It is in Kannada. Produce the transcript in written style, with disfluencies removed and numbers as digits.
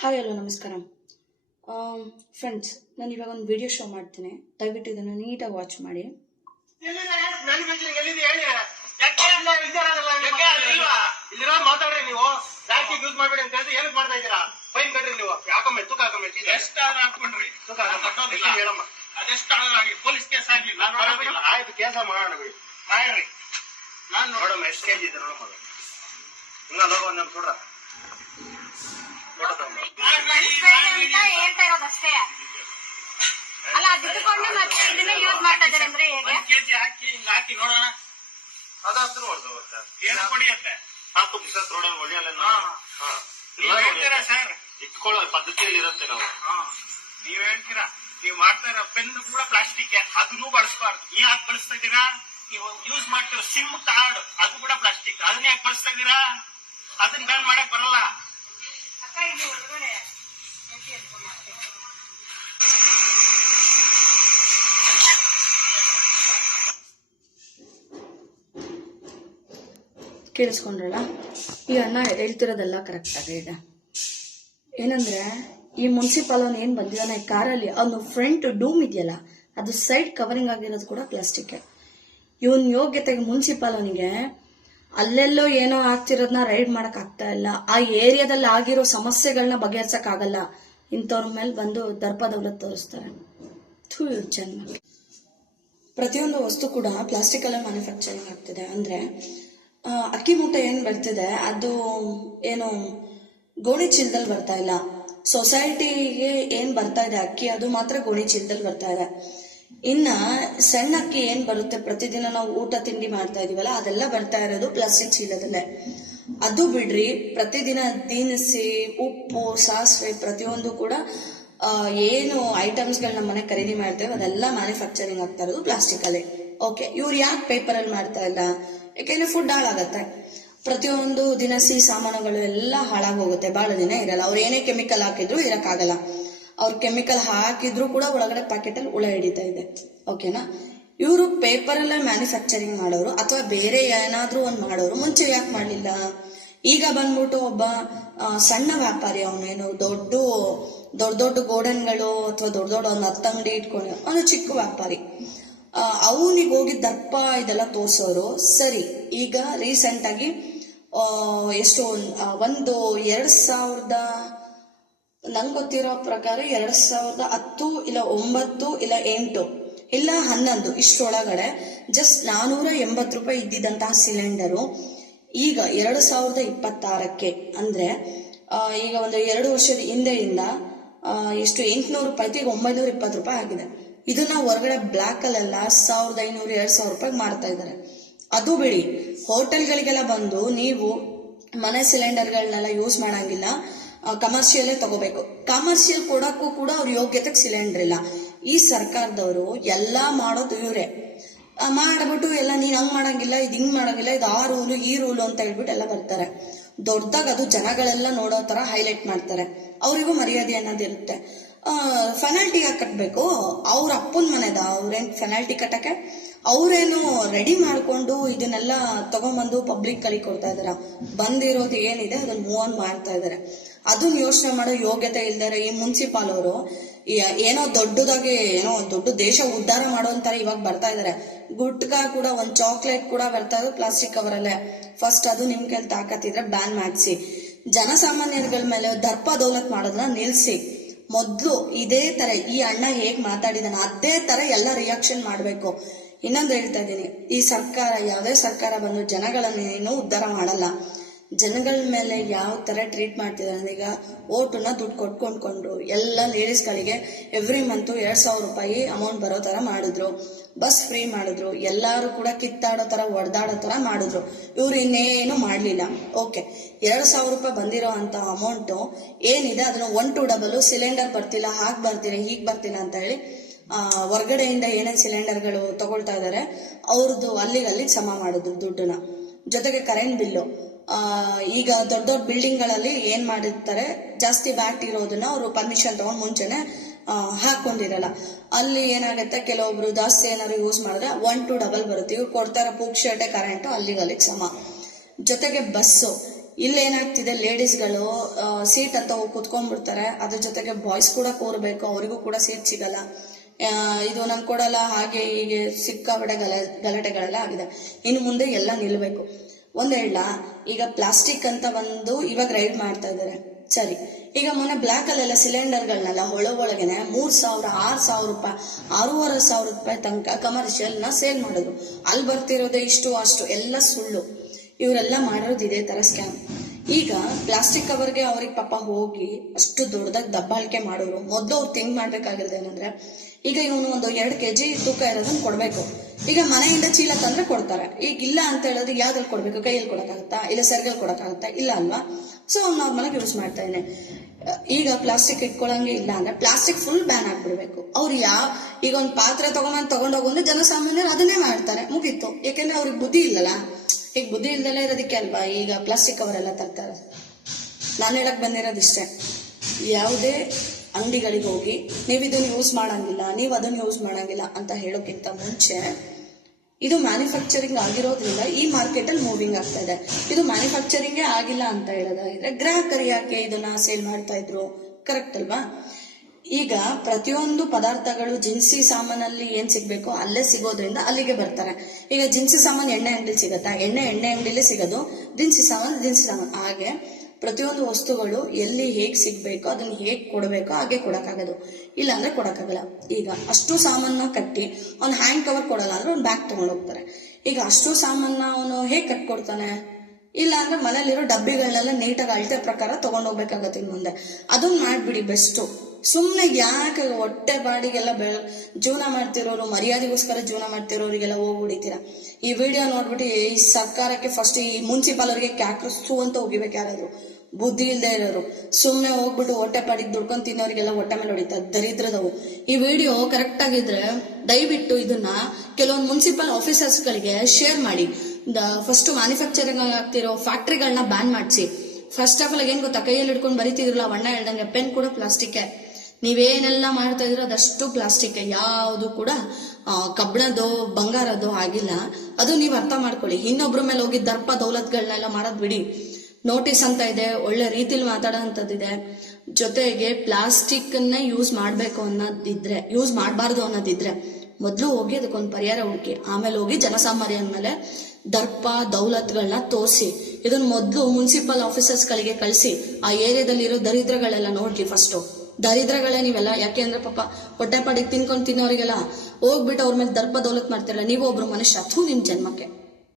ಹಾಯ್ ಹಲೋ ನಮಸ್ಕಾರ ಫ್ರೆಂಡ್ಸ್, ನಾನು ಇವಾಗ ಒಂದು ವಿಡಿಯೋ ಶೋ ಮಾಡ್ತೀನಿ. ದಯವಿಟ್ಟು ಇದನ್ನು ನೀಟಾಗಿ ವಾಚ್ ಮಾಡಿ. ಮಾತಾಡ್ರಿ ನೀವು ಪ್ಲಾಸ್ಟಿಕ್ ಯೂಸ್ ಮಾಡಬೇಡಿ ಅಂತ ಹೇಳಿದ್ರೆ ಏನಕ್ಕೆ ಮಾಡ್ತಾ ಇದ್ದೀರಾ? ಫೈನ್ ಕಟ್ರಿ ನೀವು. ಹಾಕೊಂಬೆ ತೂಕ ಹಾಕೊಂಬೆ ಎಷ್ಟಾದ್ರೂ ಹಾಕೊಂಡ್ರಿ ತೂಕ ಹೇಳಮ್ಮ. ಅದೆಷ್ಟಾದ್ರೂ ಆಗಿ ಪೊಲೀಸ್ ಕೇಸ್ ಆಗಿ ಆಯ್ತು, ಕೇಸ ಮಾಡೋಣ ಬಿಡಿ. ಮಾಡ್ರಿ ನಾನು ನೋಡಮ್ಮ ಎಷ್ಟು ಕೆಜಿ ಇದೆ ನೋಡಮ್ಮ. ಹಿಂಗ ಹೋಗ ಒಂದ್ ನೋಡ್ರ ಹೇಳ್ತಾ ಇರೋದಷ್ಟೇ ಅಲ್ಲ. ಅದಿಟ್ಟುಕೊಂಡು ಮತ್ತೆ ಇದನ್ನ ಯೂಸ್ ಮಾಡ್ತಾ ಇದ್ದಾರೆ ಅಂದ್ರೆ ಹೇಗೆ? ಕೆಜಿ ಹಾಕಿ ಹಿಂಗ ಹಾಕಿ ನೋಡೋಣ. ಅದಾದ್ರೂ ಏನು ಕೊಡಿಯತ್ತೆ ಹಾಕು ಬಿಸತ್ ರೋಡಲ್ಲಿ ಒಳ್ಳೆಯಲ್ಲ. ಹೇಳ್ತೀರಾ ಸರ್? ಇಟ್ಕೊಳ್ಳೋ ಪದ್ಧತಿಯಲ್ಲಿ ಇರುತ್ತೆ. ನಾವು ನೀವ್ ಹೇಳ್ತೀರಾ ನೀವ್ ಮಾಡ್ತಾ ಇರೋ ಪೆನ್ ಕೂಡ ಪ್ಲಾಸ್ಟಿಕ್, ಅದನ್ನೂ ಬಳಸಬಾರ್ದು. ನೀವ್ ಯಾಕೆ ಬಳಸ್ತಾ ಇದ್ದೀರಾ? ನೀವು ಯೂಸ್ ಮಾಡ್ತಿರೋ ಸಿಮ್ ಕಾರ್ಡ್ ಅದು ಕೂಡ ಪ್ಲಾಸ್ಟಿಕ್, ಅದನ್ನ ಯಾಕೆ ಬಳಸ್ತಾ ಇದ್ದೀರಾ? ಅದನ್ನ ಬ್ಯಾನ್ ಮಾಡಕ್ ಬರಲ್ಲ. ಕೇಳಿಸ್ಕೊಂಡ್ರಲ್ಲ, ಈ ಅಣ್ಣ ಹೇಳ್ತಿರೋದೆಲ್ಲ ಕರೆಕ್ಟಾಗಿ ಇದೆ. ಏನಂದ್ರೆ, ಈ ಮುನ್ಸಿಪಾಲ್ ಅವನು ಏನ್ ಬಂದಿದ್ದಾನೆ ಈ ಕಾರಲ್ಲಿ, ಅವನು ಫ್ರಂಟ್ ಡೂಮ್ ಇದೆಯಲ್ಲ, ಅದು ಸೈಡ್ ಕವರಿಂಗ್ ಆಗಿರೋದು ಕೂಡ ಪ್ಲಾಸ್ಟಿಕ್. ಇವನ್ ಯೋಗ್ಯತೆಗೆ ಮುನ್ಸಿಪಾಲ್ ಅವನಿಗೆ ಅಲ್ಲೆಲ್ಲೋ ಏನೋ ಆಗ್ತಿರೋದನ್ನ ರೈಡ್ ಮಾಡಕ್ ಆಗ್ತಾ ಇಲ್ಲ. ಆ ಏರಿಯಾದಲ್ಲಿ ಆಗಿರೋ ಸಮಸ್ಯೆಗಳನ್ನ ಬಗೆಹರ್ಸಕ್ ಆಗಲ್ಲ. ಇಂಥವ್ರ ಮೇಲೆ ಬಂದು ದರ್ಪ ದೌಲತ್ ತೋರಿಸ್ತಾರೆ. ಜನ್ಮ. ಪ್ರತಿಯೊಂದು ವಸ್ತು ಕೂಡ ಪ್ಲಾಸ್ಟಿಕ್ ಅಲ್ಲೇ ಮ್ಯಾನುಫ್ಯಾಕ್ಚರಿಂಗ್ ಆಗ್ತಿದೆ. ಅಂದ್ರೆ ಅಕ್ಕಿ ಮೂಟೆ ಏನ್ ಬರ್ತಿದೆ ಅದು ಏನು ಗೋಣಿ ಚೀಲದಲ್ಲಿ ಬರ್ತಾ ಇಲ್ಲ. ಸೊಸೈಟಿಗೆ ಏನ್ ಬರ್ತಾ ಇದೆ ಅಕ್ಕಿ, ಅದು ಮಾತ್ರ ಗೋಣಿ ಚೀಲದಲ್ಲಿ ಬರ್ತಾ ಇದೆ. ಇನ್ನ ಸಣ್ಣ ಅಕ್ಕಿ ಏನ್ ಬರುತ್ತೆ, ಪ್ರತಿದಿನ ನಾವು ಊಟ ತಿಂಡಿ ಮಾಡ್ತಾ ಇದೀವಲ್ಲ, ಅದೆಲ್ಲ ಬರ್ತಾ ಇರೋದು ಪ್ಲಾಸ್ಟಿಕ್ ಚೀಲದಲ್ಲೇ. ಅದು ಬಿಡ್ರಿ, ಪ್ರತಿದಿನ ದಿನಸಿ, ಉಪ್ಪು, ಸಾಸಿವೆ ಪ್ರತಿಯೊಂದು ಕೂಡ ಏನು ಐಟಮ್ಸ್ ಗಳನ್ನ ಮನೆ ಖರೀದಿ ಮಾಡ್ತೇವೆ ಅದೆಲ್ಲ ಮ್ಯಾನುಫ್ಯಾಕ್ಚರಿಂಗ್ ಆಗ್ತಾ ಇರೋದು ಪ್ಲಾಸ್ಟಿಕ್ ಅಲ್ಲಿ. ಓಕೆ, ಇವ್ರು ಯಾಕೆ ಪೇಪರ್ ಅಲ್ಲಿ ಮಾಡ್ತಾ ಇಲ್ಲ? ಯಾಕೆಂದ್ರೆ ಫುಡ್ ಹಾಳಾಗತ್ತೆ. ಪ್ರತಿಯೊಂದು ದಿನಸಿ ಸಾಮಾನುಗಳು ಎಲ್ಲ ಹಾಳಾಗೋಗುತ್ತೆ, ಬಹಳ ದಿನ ಇರಲ್ಲ. ಅವ್ರು ಏನೇ ಕೆಮಿಕಲ್ ಹಾಕಿದ್ರು ಇರಕ್ಕಾಗಲ್ಲ. ಅವ್ರು ಕೆಮಿಕಲ್ ಹಾಕಿದ್ರು ಕೂಡ ಒಳಗಡೆ ಪ್ಯಾಕೆಟ್ ಅಲ್ಲಿ ಹುಳ ಹಿಡಿತಾ ಇದೆ. ಓಕೆನಾ? ಇವರು ಪೇಪರ್ ಅಲ್ಲೇ ಮ್ಯಾನುಫ್ಯಾಕ್ಚರಿಂಗ್ ಮಾಡೋರು ಅಥವಾ ಬೇರೆ ಏನಾದ್ರೂ ಒಂದ್ ಮಾಡೋರು ಮುಂಚೆ ಯಾಕೆ ಮಾಡ್ಲಿಲ್ಲ? ಈಗ ಬಂದ್ಬಿಟ್ಟು ಒಬ್ಬ ಸಣ್ಣ ವ್ಯಾಪಾರಿ, ಅವನೇನು ದೊಡ್ಡ ದೊಡ್ಡ ಗೋಡನ್ಗಳು ಅಥವಾ ದೊಡ್ಡ ಒಂದು 10 ಅಂಗಡಿ ಇಟ್ಕೊಂಡು ಅವನು ಚಿಕ್ಕ ವ್ಯಾಪಾರಿ. ಅವನಿಗೆ ಹೋಗಿ ದರ್ಪ ಇದೆಲ್ಲ ತೋರ್ಸೋರು ಸರಿ. ಈಗ ರೀಸೆಂಟ್ ಆಗಿ ಎಷ್ಟು ಒಂದು 2000 ನಂಗೆ ಗೊತ್ತಿರೋ ಪ್ರಕಾರ 2010 ಇಲ್ಲ 9 ಇಲ್ಲ 8 ಇಲ್ಲ 11 ಇಷ್ಟರೊಳಗಡೆ ಜಸ್ಟ್ 480 ರೂಪಾಯಿ ಇದ್ದಿದ್ದಂತಹ ಸಿಲಿಂಡರು ಈಗ 2026ಕ್ಕೆ ಅಂದ್ರೆ ಈಗ ಒಂದು 2 ವರ್ಷದ ಹಿಂದೆಯಿಂದ ಎಷ್ಟು 800 ರೂಪಾಯಿ ಈಗ 920 ರೂಪಾಯಿ ಆಗಿದೆ. ಇದನ್ನ ಹೊರಗಡೆ ಬ್ಲಾಕ್ ಅಲ್ಲೆಲ್ಲ 1500 2000 ರೂಪಾಯಿ ಮಾಡ್ತಾ ಇದ್ದಾರೆ. ಅದು ಬಿಡಿ, ಹೋಟೆಲ್ಗಳಿಗೆಲ್ಲ ಬಂದು ನೀವು ಮನೆ ಸಿಲಿಂಡರ್ಗಳನ್ನೆಲ್ಲ ಯೂಸ್ ಮಾಡಂಗಿಲ್ಲ, ಕಮರ್ಷಿಯಲ್ಲೇ ತಗೋಬೇಕು. ಕಮರ್ಷಿಯಲ್ ಕೊಡಕ್ಕೂ ಕೂಡ ಅವ್ರ ಯೋಗ್ಯತೆಗೆ ಸಿಲಿಂಡರ್ ಇಲ್ಲ. ಈ ಸರ್ಕಾರದವರು ಎಲ್ಲಾ ಮಾಡೋದು ಇವರೇ ಮಾಡ್ಬಿಟ್ಟು ಎಲ್ಲ ನೀನ್ ಹಂಗ್ ಮಾಡಂಗಿಲ್ಲ, ಇದು ಹಿಂಗ್ ಮಾಡಂಗಿಲ್ಲ, ಇದು ಆ ರೂಲು ಈ ರೂಲು ಅಂತ ಹೇಳ್ಬಿಟ್ಟು ಎಲ್ಲ ಬರ್ತಾರೆ. ದೊಡ್ಡದಾಗ ಅದು ಜನಗಳೆಲ್ಲ ನೋಡೋ ತರ ಹೈಲೈಟ್ ಮಾಡ್ತಾರೆ. ಅವರಿಗೂ ಮರ್ಯಾದೆ ಅನ್ನೋದಿರುತ್ತೆ. ಫೆನಾಲ್ಟಿ ಯಾಕೆ ಕಟ್ಬೇಕು? ಅವ್ರ ಅಪ್ಪನ ಮನೆದ ಅವ್ರೇನ್ ಫೆನಾಲ್ಟಿ ಕಟ್ಟಕ್ಕೆ? ಅವ್ರೇನು ರೆಡಿ ಮಾಡ್ಕೊಂಡು ಇದನ್ನೆಲ್ಲ ತಗೊಂಡ್ಬಂದು ಪಬ್ಲಿಕ್ ಕಲಿ ಕೊಡ್ತಾ ಇದಾರ? ಬಂದಿರೋದು ಏನಿದೆ ಅದನ್ನ ಮೂವ್ ಆನ್ ಮಾಡ್ತಾ ಇದಾರೆ. ಅದನ್ನ ಯೋಚನೆ ಮಾಡೋ ಯೋಗ್ಯತೆ ಇಲ್ದಾರೆ ಈ ಮುನ್ಸಿಪಾಲ್ ಅವರು. ಏನೋ ದೊಡ್ಡದಾಗಿ ಏನೋ ದೊಡ್ಡ ದೇಶ ಉದ್ಧಾರ ಮಾಡೋಂತರ ಇವಾಗ ಬರ್ತಾ ಇದಾರೆ. ಗುಟ್ಕಾ ಕೂಡ, ಒಂದ್ ಚಾಕ್ಲೇಟ್ ಕೂಡ ಬರ್ತಾ ಇರೋದು ಪ್ಲಾಸ್ಟಿಕ್ ಕವರಲ್ಲೇ. ಫಸ್ಟ್ ಅದು ನಿಮ್ ಕೈಲಿ ತಾಕತ್ತಿದ್ರೆ ಬ್ಯಾನ್ ಮಾಡಿಸಿ, ಜನಸಾಮಾನ್ಯಗಳ ಮೇಲೆ ದರ್ಪ ದೌಲತ್ ಮಾಡೋದನ್ನ ನಿಲ್ಸಿ. ಮೊದ್ಲು ಇದೇ ತರ ಈ ಅಣ್ಣ ಹೇಗ್ ಮಾತಾಡಿದಾನ ಅದೇ ತರ ಎಲ್ಲ ರಿಯಾಕ್ಷನ್ ಮಾಡ್ಬೇಕು. ಇನ್ನೊಂದು ಹೇಳ್ತಾ ಇದ್ದೀನಿ, ಈ ಸರ್ಕಾರ ಯಾವುದೇ ಸರ್ಕಾರ ಬಂದು ಜನಗಳನ್ನೇನು ಉದ್ಧಾರ ಮಾಡಲ್ಲ. ಜನಗಳ ಮೇಲೆ ಯಾವ ತರ ಟ್ರೀಟ್ ಮಾಡ್ತಿದ್ದಾರೆ. ಈಗ ಓಟನ್ನ ದುಡ್ಡು ಕೊಟ್ಕೊಂಡ್ಕೊಂಡ್ರು ಎಲ್ಲ ಲೇಡೀಸ್ಗಳಿಗೆ ಎವ್ರಿ ಮಂತ್ 2000 ರೂಪಾಯಿ ಅಮೌಂಟ್ ಬರೋ ತರ ಮಾಡಿದ್ರು. ಬಸ್ ಫ್ರೀ ಮಾಡಿದ್ರು. ಎಲ್ಲಾರು ಕೂಡ ಕಿತ್ತಾಡೋ ತರ ಹೊಡೆದಾಡೋ ತರ ಮಾಡಿದ್ರು. ಇವ್ರು ಇನ್ನೇನು ಮಾಡ್ಲಿಲ್ಲ. ಓಕೆ, 2000 ರೂಪಾಯಿ ಬಂದಿರೋ ಅಂತ ಅಮೌಂಟ್ ಏನಿದೆ ಅದನ್ನ 1 to double ಸಿಲಿಂಡರ್ ಬರ್ತಿಲ್ಲ, ಹಾಗೆ ಬರ್ತಿಲ್ಲ, ಹೀಗ್ ಬರ್ತಿಲ್ಲ ಅಂತ ಹೇಳಿ ಹೊರಗಡೆಯಿಂದ ಏನೇನ್ ಸಿಲಿಂಡರ್ಗಳು ತಗೊಳ್ತಾ ಇದಾರೆ ಅವ್ರದ್ದು ಅಲ್ಲಿಗೆ ಸಮ ಮಾಡಿದ್ರು ದುಡ್ಡನ್ನ. ಜೊತೆಗೆ ಕರೆಂಟ್ ಬಿಲ್ಲು ಈಗ ದೊಡ್ಡ ಬಿಲ್ಡಿಂಗ್ ಗಳಲ್ಲಿ ಏನ್ ಮಾಡಿರ್ತಾರೆ, ಜಾಸ್ತಿ ಬ್ಯಾಟ್ ಇರೋದನ್ನ ಅವರು ಪರ್ಮಿಷನ್ ತಗೊಂಡ್ ಮುಂಚೆನೆ ಹಾಕೊಂಡಿರಲ್ಲ. ಅಲ್ಲಿ ಏನಾಗುತ್ತೆ, ಕೆಲವೊಬ್ರು ಜಾಸ್ತಿ ಏನಾದ್ರು ಯೂಸ್ ಮಾಡಿದ್ರೆ 1 to double ಬರುತ್ತೆ. ಇವ್ರು ಕೊಡ್ತಾರ ಪೂಕ್ಷೇಟೆ ಕರೆಂಟು ಅಲ್ಲಿಗೆ ಸಮ. ಜೊತೆಗೆ ಬಸ್ಸು ಇಲ್ಲೇನಾಗ್ತಿದೆ, ಲೇಡೀಸ್ಗಳು ಸೀಟ್ ಅಂತ ಹೋಗಿ ಕುತ್ಕೊಂಡ್ಬಿಡ್ತಾರೆ, ಅದ್ರ ಜೊತೆಗೆ ಬಾಯ್ಸ್ ಕೂಡ ಕೂರ್ಬೇಕು, ಅವರಿಗೂ ಕೂಡ ಸೀಟ್ ಸಿಗಲ್ಲ. ಇದು ನಂಗೆ ಕೊಡಲ್ಲ, ಹಾಗೆ ಹೀಗೆ ಸಿಕ್ಕಾಪಟ್ಟೆ ಗಲಾಟೆಗಳೆಲ್ಲ ಆಗಿದೆ. ಇನ್ನು ಮುಂದೆ ಎಲ್ಲ ನಿಲ್ಬೇಕು. ಒಂದ್ ಹೇಳ, ಈಗ ಪ್ಲಾಸ್ಟಿಕ್ ಅಂತ ಬಂದು ಇವಾಗ ರೈಡ್ ಮಾಡ್ತಾ ಇದ್ದಾರೆ, ಸರಿ. ಈಗ ಮೊನ್ನೆ ಬ್ಲಾಕ್ ಅಲ್ಲೆಲ್ಲ ಸಿಲಿಂಡರ್ಗಳನ್ನೆಲ್ಲ ಒಳಗೇನೆ 3,000, 6,000 ರೂಪಾಯಿ, 6,500 ರೂಪಾಯಿ ತನಕ ಕಮರ್ಷಿಯಲ್ ನ ಸೇಲ್ ಮಾಡಿದ್ರು. ಅಲ್ಲಿ ಬರ್ತಿರೋದೇ ಇಷ್ಟು ಅಷ್ಟು ಎಲ್ಲ ಸುಳ್ಳು. ಇವರೆಲ್ಲ ಮಾಡಿರೋದು ಇದೇ ತರ ಸ್ಕ್ಯಾಮ್. ಈಗ ಪ್ಲಾಸ್ಟಿಕ್ ಕವರ್ಗೆ ಅವ್ರಿಗೆ ಪಾಪ ಹೋಗಿ ಅಷ್ಟು ದೊಡ್ಡದಾಗಿ ದಬ್ಬಾಳಿಕೆ ಮಾಡೋರು. ಮೊದಲು ಅವ್ರು ಥಿಂಕ್ ಮಾಡ್ಬೇಕಾಗಿರೋದು ಏನಂದ್ರೆ, ಈಗ ಇವನು ಒಂದು 2 kg ತೂಕ ಇರೋದನ್ನ ಕೊಡ್ಬೇಕು. ಈಗ ಮನೆಯಿಂದ ಚೀಲ ತಂದ್ರೆ ಕೊಡ್ತಾರೆ. ಈಗ ಇಲ್ಲ ಅಂತ ಹೇಳೋದು ಯಾವ್ದ್ರಲ್ಲಿ ಕೊಡ್ಬೇಕು? ಕೈಯಲ್ಲಿ ಕೊಡಕ್ಕಾಗತ್ತಾ? ಇಲ್ಲ ಸೆರ್ಗಲ್ಲಿ ಕೊಡಕ್ಕಾಗತ್ತಾ? ಇಲ್ಲ ಅಲ್ವಾ? ಸೊ ಅವ್ನು ನಾರ್ಮಲ್ ಆಗಿ ಯೂಸ್ ಮಾಡ್ತಾ ಇದ್ದಾನೆ. ಈಗ ಪ್ಲಾಸ್ಟಿಕ್ ಇಟ್ಕೊಳಂಗೆ ಇಲ್ಲ ಅಂದ್ರೆ ಪ್ಲಾಸ್ಟಿಕ್ ಫುಲ್ ಬ್ಯಾನ್ ಆಗ್ಬಿಡ್ಬೇಕು. ಅವ್ರು ಈಗ ಒಂದು ಪಾತ್ರೆ ತಗೊಂಡೋಗಂದ್ರೆ ಜನಸಾಮಾನ್ಯರು ಅದನ್ನೇ ಮಾಡ್ತಾರೆ, ಮುಗೀತು. ಯಾಕೆಂದ್ರೆ ಅವ್ರಿಗೆ ಬುದ್ಧಿ ಇಲ್ಲಲ್ಲ. ಈಗ ಬುದ್ಧಿ ಇಲ್ದಲೇ ಇರೋದಕ್ಕೆ ಅಲ್ವಾ ಈಗ ಪ್ಲಾಸ್ಟಿಕ್ ಅವರೆಲ್ಲ ತರ್ತಾರೆ. ನಾನು ಹೇಳಕ್ ಬಂದಿರೋದಿಷ್ಟೇ, ಯಾವುದೇ ಅಂಗಡಿಗಳಿಗೆ ಹೋಗಿ ನೀವು ಇದನ್ನ ಯೂಸ್ ಮಾಡಂಗಿಲ್ಲ, ನೀವು ಅದನ್ನ ಯೂಸ್ ಮಾಡಂಗಿಲ್ಲ ಅಂತ ಹೇಳೋಕ್ಕಿಂತ ಮುಂಚೆ, ಇದು ಮ್ಯಾನುಫ್ಯಾಕ್ಚರಿಂಗ್ ಆಗಿರೋದ್ರಿಂದ ಈ ಮಾರ್ಕೆಟ್ ಅಲ್ಲಿ ಮೂವಿಂಗ್ ಆಗ್ತಾ ಇದೆ. ಇದು ಮ್ಯಾನುಫ್ಯಾಕ್ಚರಿಂಗೇ ಆಗಿಲ್ಲ ಅಂತ ಹೇಳೋದಾದ್ರೆ ಗ್ರಾಹಕರು ಯಾಕೆ ಇದನ್ನ ಸೇಲ್ ಮಾಡ್ತಾ ಇದ್ರು? ಕರೆಕ್ಟ್ ಅಲ್ವಾ? ಈಗ ಪ್ರತಿಯೊಂದು ಪದಾರ್ಥಗಳು ದಿನಸಿ ಸಾಮಾನಲ್ಲಿ ಏನ್ ಸಿಗ್ಬೇಕೋ ಅಲ್ಲೇ ಸಿಗೋದ್ರಿಂದ ಅಲ್ಲಿಗೆ ಬರ್ತಾರೆ. ಈಗ ದಿನಸಿ ಸಾಮಾನು ಎಣ್ಣೆ ಅಂಗಡಿಲಿ ಸಿಗತ್ತಾ? ಎಣ್ಣೆ ಅಂಗಡಿಲೇ ಸಿಗೋದು, ದಿನಸಿ ಸಾಮಾನು. ಹಾಗೆ ಪ್ರತಿಯೊಂದು ವಸ್ತುಗಳು ಎಲ್ಲಿ ಹೇಗ್ ಸಿಗ್ಬೇಕೋ ಅದನ್ನ ಹೇಗ್ ಕೊಡಬೇಕೋ ಹಾಗೆ ಕೊಡಕ್ಕಾಗೋದು, ಇಲ್ಲ ಅಂದ್ರೆ ಕೊಡಕ್ಕಾಗಲ್ಲ. ಈಗ ಅಷ್ಟು ಸಾಮಾನ ಕಟ್ಟಿ ಅವ್ನು ಹ್ಯಾಂಡ್ ಕವರ್ ಕೊಡಲ್ಲ ಅಂದ್ರೆ ಅವ್ನು ಬ್ಯಾಗ್ ತಗೊಂಡ್ ಹೋಗ್ತಾರೆ. ಈಗ ಅಷ್ಟು ಸಾಮಾನ ಅವನು ಹೇಗ್ ಕಟ್ಕೊಡ್ತಾನೆ? ಇಲ್ಲ ಅಂದ್ರೆ ಮನೇಲಿರೋ ಡಬ್ಬಿಗಳನ್ನೆಲ್ಲ ನೀಟಾಗಿ ಅಳತೆ ಪ್ರಕಾರ ತಗೊಂಡೋಗ್ಬೇಕಾಗತ್ತೆ. ಇನ್ ಮುಂದೆ ಅದನ್ನ ಮಾಡ್ಬಿಡಿ ಬೆಸ್ಟ್. ಸುಮ್ನೆ ಯಾಕೆ ಹೊಟ್ಟೆ ಬಾಡಿಗೆಲ್ಲ ಜೀವನ ಮಾಡ್ತಿರೋರು, ಮರ್ಯಾದೆಗೋಸ್ಕರ ಜೀವನ ಮಾಡ್ತಿರೋರಿಗೆಲ್ಲ ಹೋಗ್ಬಿಡಿತೀರಾ. ಈ ವಿಡಿಯೋ ನೋಡ್ಬಿಟ್ಟು ಈ ಸರ್ಕಾರಕ್ಕೆ ಫಸ್ಟ್ ಈ ಮುನ್ಸಿಪಾಲ್ ಅವರಿಗೆ ಕ್ಯಾಕ್ರಸ್ತು ಅಂತ ಹೋಗಿಬೇಕು. ಯಾರಾದ್ರು ಬುದ್ಧಿ ಇಲ್ಲದೆ ಇರೋರು ಸುಮ್ನೆ ಹೋಗ್ಬಿಟ್ಟು ಹೊಟ್ಟೆ ಪಾಡಿಗೆ ದುಡ್ಕೊಂಡ್ ತಿನ್ನೋರಿಗೆಲ್ಲ ಹೊಟ್ಟೆ ಮೇಲೆ ಹೊಡಿತಾರೆ, ದರಿದ್ರದವು. ಈ ವಿಡಿಯೋ ಕರೆಕ್ಟ್ ಆಗಿದ್ರೆ ದಯವಿಟ್ಟು ಇದನ್ನ ಕೆಲವೊಂದು ಮುನ್ಸಿಪಲ್ ಆಫೀಸರ್ಸ್ ಗಳಿಗೆ ಶೇರ್ ಮಾಡಿ. ಫಸ್ಟ್ ಮ್ಯಾನುಫ್ಯಾಕ್ಚರಿಂಗ್ ಆಗ್ತಿರೋ ಫ್ಯಾಕ್ಟ್ರಿಗಳನ್ನ ಬ್ಯಾನ್ ಮಾಡಿಸಿ. ಫಸ್ಟ್ ಆಫ್ ಆಲ್ ಏನ್ ಗೊತ್ತಾ, ಕೈಯಲ್ಲಿ ಹಿಡ್ಕೊಂಡು ಬರೀತಿದ್ರಲ್ಲ ಅಣ್ಣ ಹೇಳ್ದಂಗೆ, ಪೆನ್ ಕೂಡ ಪ್ಲಾಸ್ಟಿಕ್. ನೀವೇನೆಲ್ಲ ಮಾಡ್ತಾ ಇದ್ರೋ ಅದಷ್ಟು ಪ್ಲಾಸ್ಟಿಕ್, ಯಾವುದು ಕೂಡ ಕಬ್ಬಿಣದ್ದು ಬಂಗಾರದ್ದು ಆಗಿಲ್ಲ. ಅದು ನೀವು ಅರ್ಥ ಮಾಡ್ಕೊಳ್ಳಿ. ಇನ್ನೊಬ್ರ ಮೇಲೆ ಹೋಗಿ ದರ್ಪ ದೌಲತ್ಗಳನ್ನೆಲ್ಲ ಮಾಡೋದ್ ಬಿಡಿ. ನೋಟಿಸ್ ಅಂತ ಇದೆ, ಒಳ್ಳೆ ರೀತಿಲಿ ಮಾತಾಡೋ ಅಂತದಿದೆ. ಜೊತೆಗೆ ಪ್ಲಾಸ್ಟಿಕ್ ಅನ್ನೇ ಯೂಸ್ ಮಾಡ್ಬೇಕು ಅನ್ನೋದಿದ್ರೆ, ಯೂಸ್ ಮಾಡಬಾರ್ದು ಅನ್ನೋದಿದ್ರೆ ಮೊದ್ಲು ಹೋಗಿ ಅದಕ್ಕೊಂದು ಪರಿಹಾರ ಹುಡುಕಿ, ಆಮೇಲೆ ಹೋಗಿ ಜನಸಾಮಾನ್ಯರ ಮೇಲೆ ದರ್ಪ ದೌಲತ್ಗಳನ್ನ ತೋರಿಸಿ. ಇದನ್ನ ಮೊದ್ಲು ಮುನ್ಸಿಪಲ್ ಆಫೀಸರ್ಸ್ ಗಳಿಗೆ ಕಳಿಸಿ ಆ ಏರಿಯಾದಲ್ಲಿರೋ ದರಿದ್ರಗಳೆಲ್ಲ ನೋಡ್ಲಿ. ಫಸ್ಟ್ ದರಿದ್ರಗಳೇ ನೀವೆಲ್ಲ. ಯಾಕೆ ಅಂದ್ರೆ ಪಾಪ ಹೊಟ್ಟೆ ಪಾಡಿಗೆ ತಿನ್ಕೊಂಡು ತಿನ್ನೋರಿಗೆಲ್ಲ ಹೋಗ್ಬಿಟ್ಟು ಅವ್ರ ಮೇಲೆ ದರ್ಪ ದೌಲತ್ ಮಾಡ್ತಿರಲ್ಲ. ನೀವು ಒಬ್ರು ಮನುಷ್ಯ, ಥೂ ನಿಮ್ ಜನ್ಮಕ್ಕೆ.